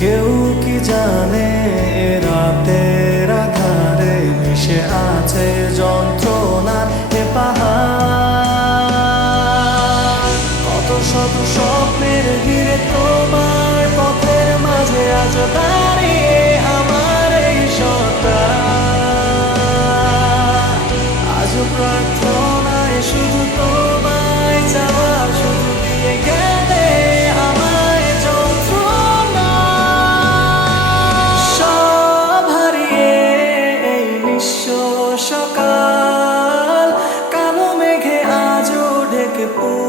কেউ কি জানে রাতে রাতের আধারে মিশে আছে যন্ত্রণার এ পাহাড়। কত শত স্বপ্নের ঘিরে তোমার পথের মাঝে আজ দাঁড়িয়ে Oh.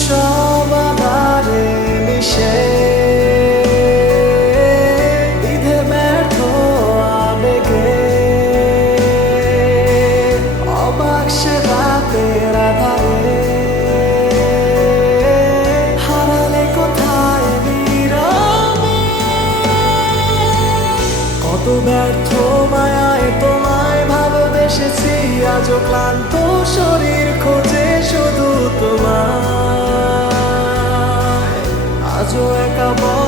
সবারে মিশে। ব্যর্থ কোথায় কত ব্যর্থ মায়ায় তোমায় ভালোবেসেছি আজও ক্লান্ত শরীর খোঁজে। আজও একা বড়